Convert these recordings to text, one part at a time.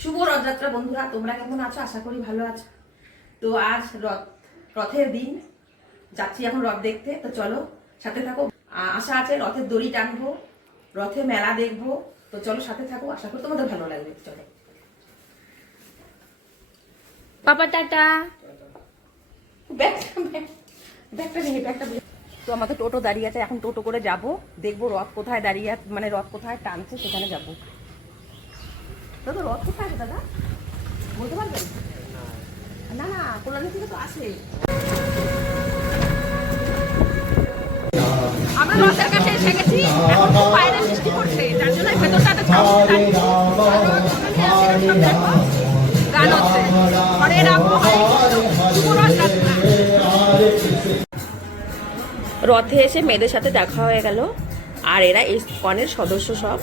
শুভ রথযাত্রা বন্ধুরা, তোমরা কেমন আছো? আশা করি ভালো আছো। তো আজ রথের দিন, যাচ্ছি এখন রথ দেখতে। তো চলো সাথে থাকো। আশা আছে রথের দড়ি টানবো, রথে মেলা দেখবো। তো চলো সাথে থাকো, আশা করি তোমাদের ভালো লাগবে। চলো পাপা টাটা। তো আমাদের টোটো দাঁড়িয়ে আছে, এখন টোটো করে যাব, দেখবো রথ কোথায় দাঁড়িয়ে, মানে রথ কোথায় টানছে সেখানে যাবো। দাদা রথ কোথায় আছে দাদা, বলতে পারবেন? না না, কল্যাণী থেকে তো আসে। আমরা রথের কাছে এসে গেছি, এখন খুব বাইরে বৃষ্টি পড়ছে, যার জন্য ভেতরটাতে গান হচ্ছে। হরে রাম রথে এসে মেয়েদের সাথে দেখা হয়ে গেল, আর এরা ইসকনের সদস্য সব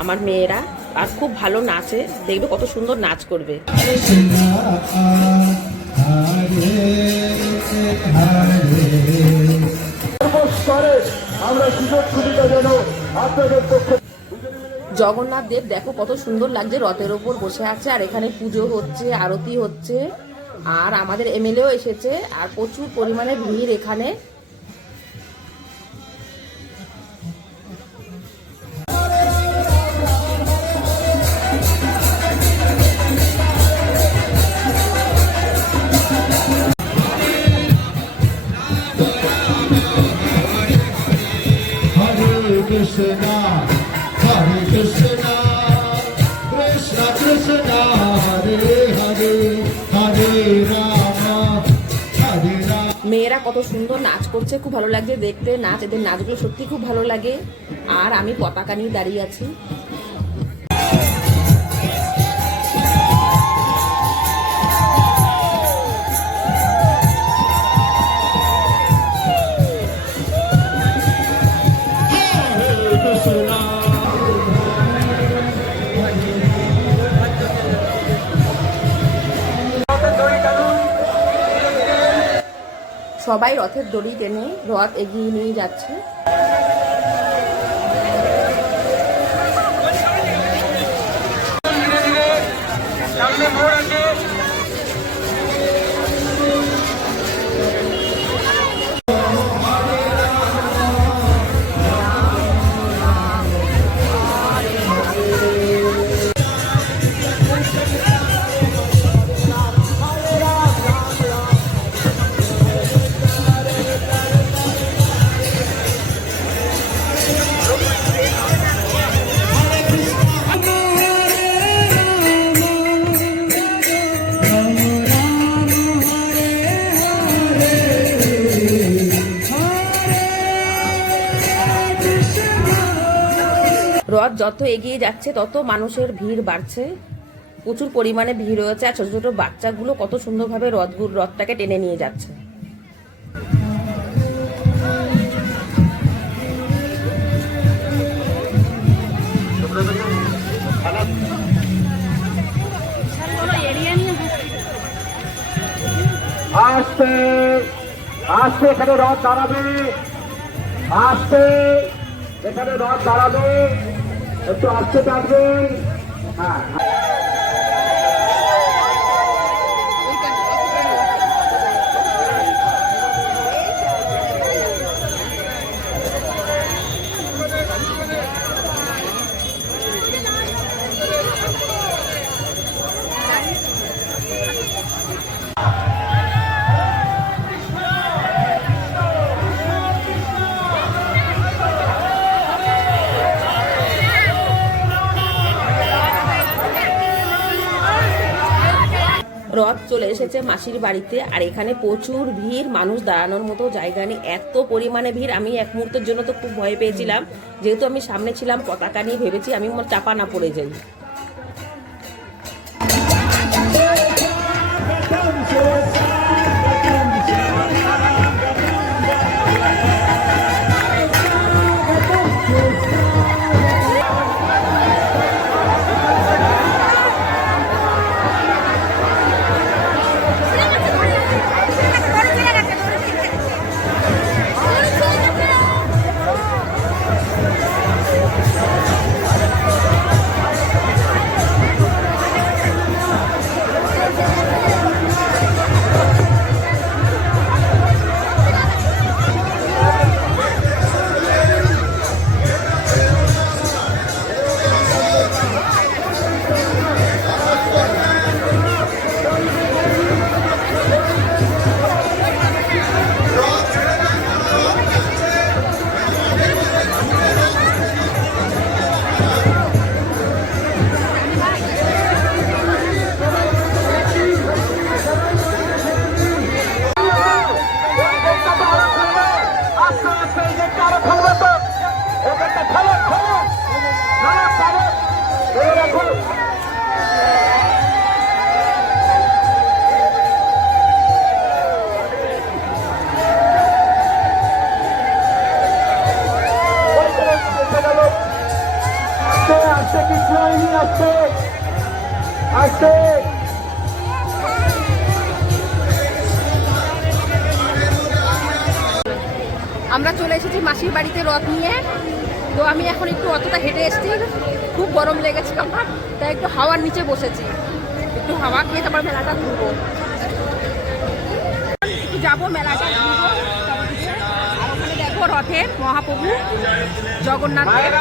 আমার মেয়েরা, আর খুব ভালো নাচে, দেখবে কত সুন্দর নাচ করবে। জগন্নাথ দেব দেখো কত সুন্দর লাগছে, রথের ওপর বসে আছে, আর এখানে পুজো হচ্ছে, আরতি হচ্ছে, আর আমাদের এমএলএও এসেছে, আর প্রচুর পরিমাণে ভিড় এখানে। মেয়েরা কত সুন্দর নাচ করছে, খুব ভালো লাগছে দেখতে নাচ, এদের নাচগুলো সত্যি খুব ভালো লাগে। আর আমি পতাকা নিয়ে দাঁড়িয়ে আছি। সবাই রথের দড়ি টেনে রথ এগিয়ে নিয়ে যাচ্ছে। রথ যত এগিয়ে যাচ্ছে তত মানুষের ভিড় বাড়ছে, প্রচুর পরিমাণে ভিড় হয়েছে, আর ছোট ছোট বাচ্চাগুলো কত সুন্দরভাবে রথটাকে টেনে নিয়ে যাচ্ছে। আস্তে আস্তে এখানে রথ দাঁড়াবে, আস্তে এখানে রথ দাঁড়াবে, একটু আস্তে থাকবেন। হ্যাঁ রথ চলে এসেছে মাসির বাড়িতে, আর এখানে প্রচুর ভিড়, মানুষ দাঁড়ানোর মতো জায়গা নেই, এত পরিমাণে ভিড়। আমি এক মুহূর্তের জন্য তো খুব ভয় পেয়েছিলাম, যেহেতু আমি সামনে ছিলাম, পতাকা নিয়ে ভেবেছি আমি চাপা না পড়ে যাই। আসতে কিছু হয়নি, আসতে আসতে। আমরা চলে এসেছি মাসির বাড়িতে রথ নিয়ে। তো আমি এখন একটু অতটা হেঁটে এসেছি, খুব গরম লেগেছে আমার, তাই একটু হাওয়ার নিচে বসেছি, একটু হাওয়া খেয়ে তারপর মেলাটা ঘুরবো। একটু যাবো মেলাটা ঘুরবো, আর ওখানে দেখো রথের মহাপ্রভু জগন্নাথের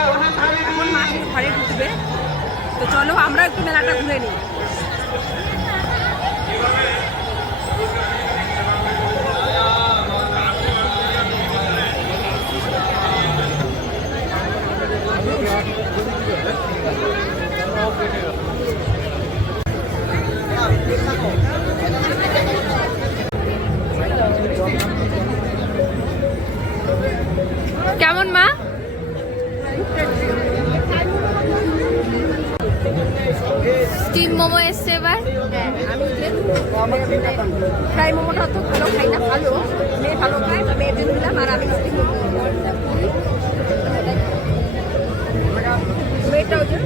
এখন মাসির ঘরে ঢুকবে। তো চলো আমরা একটু মেলাটা ঘুরে নিই। কেমন মা? স্টিম মোমো এসছে এবার। আমি ফ্রাই মোমোটা তো ভালো খাই না, ভালো মেয়ে ভালো খায়, তো মেয়ের জন্য দিলাম। আর আমি মেয়েটাও যে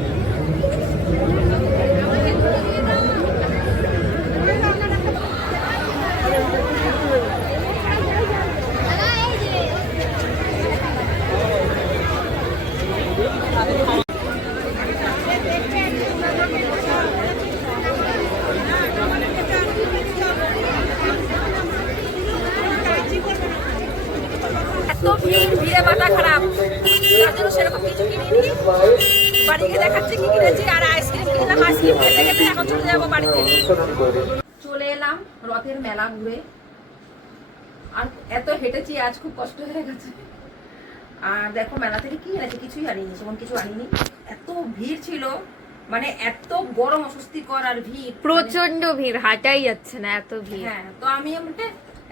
এত ভিড়, ভিড়ে মাথা খারাপ, তার জন্য সেরকম কিছু কিনিনি। বাড়িতে দেখাচ্ছি কি কিনেছি, আর আইসক্রিম কিনলাম। আইসক্রিম খেতে খেতে এখন চলে যাবো বাড়িতে। চলে এলাম রথের মেলা ঘুরে, আর এত হেঁটেছি আজ খুব কষ্ট হয়ে গেছে। আর দেখো মেলা থেকে কি এনেছে, কিছুই আনিনি, সেমন কিছু আনিনি। এত ভিড় ছিল, মানে এত গরম অস্বস্তিকর আর ভিড়, প্রচন্ড ভিড়, হাঁটাই যাচ্ছে না, এত ভিড়। হ্যাঁ, তো আমি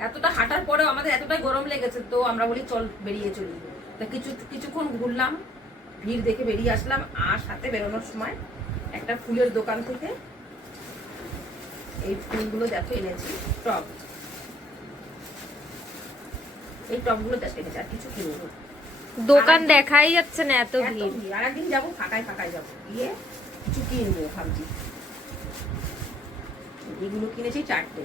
এতটা হাঁটার পরেও আমাদের এতটাই গরম লেগেছে, তো আমরা বলি চল বেরিয়ে চলি। তো কিছুক্ষণ ঘুরলাম, ভিড় দেখে বেরিয়ে আসলাম। আর সাথে বেরোনোর সময় একটা ফুলের দোকান থেকে এই ফুলগুলো দেখো এনেছি, টব, এই টবগুলো দেখে এনেছি, আর কিছু কিনবো। দোকান দেখাই যাচ্ছে না, এত ভিড়। আর একদিন যাবো, ফাঁকায় যাবো, গিয়ে কিছু কিনবো ভাবছি। এগুলো কিনেছি 4টে,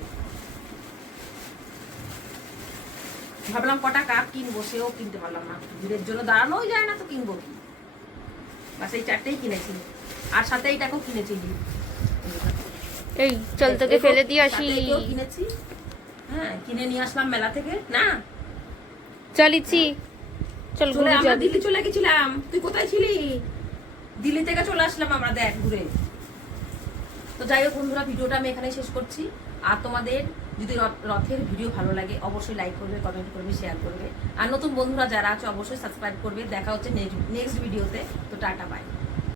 ভাবলাম কটা কাপ কিনবো, সেও কিনতে পারলাম না, ভিড়ের জন্য দাঁড়ানোই যায় না, তো কিনবো কি। বাস এই 4টেই কিনেছি, আর সাথে এইটাকেও কিনেছি। এই চল তোকে ফেলে দিয়ে আসি। কিনেছি, হ্যাঁ, কিনে নিয়ে আসলাম মেলা থেকে। না চলিছি, চল চলে ঘুরে আমরা যাবি। দিল্লি চলে গেছিলাম। তুই কোথায় ছিলি? দিল্লি থেকে চলে আসলাম আমরা, দেখ ঘুরে। তো যাই হোক বন্ধুরা, ভিডিওটা আমি এখানে শেষ করছি। আর তোমাদের যদি রথের ভিডিও ভালো লাগে অবশ্যই লাইক করবে, কমেন্ট করবে, শেয়ার করবে। আর নতুন বন্ধুরা যারা আছে অবশ্যই সাবস্ক্রাইব করবে। দেখা হচ্ছে নেক্সট ভিডিওতে। তো টাটা, বাই।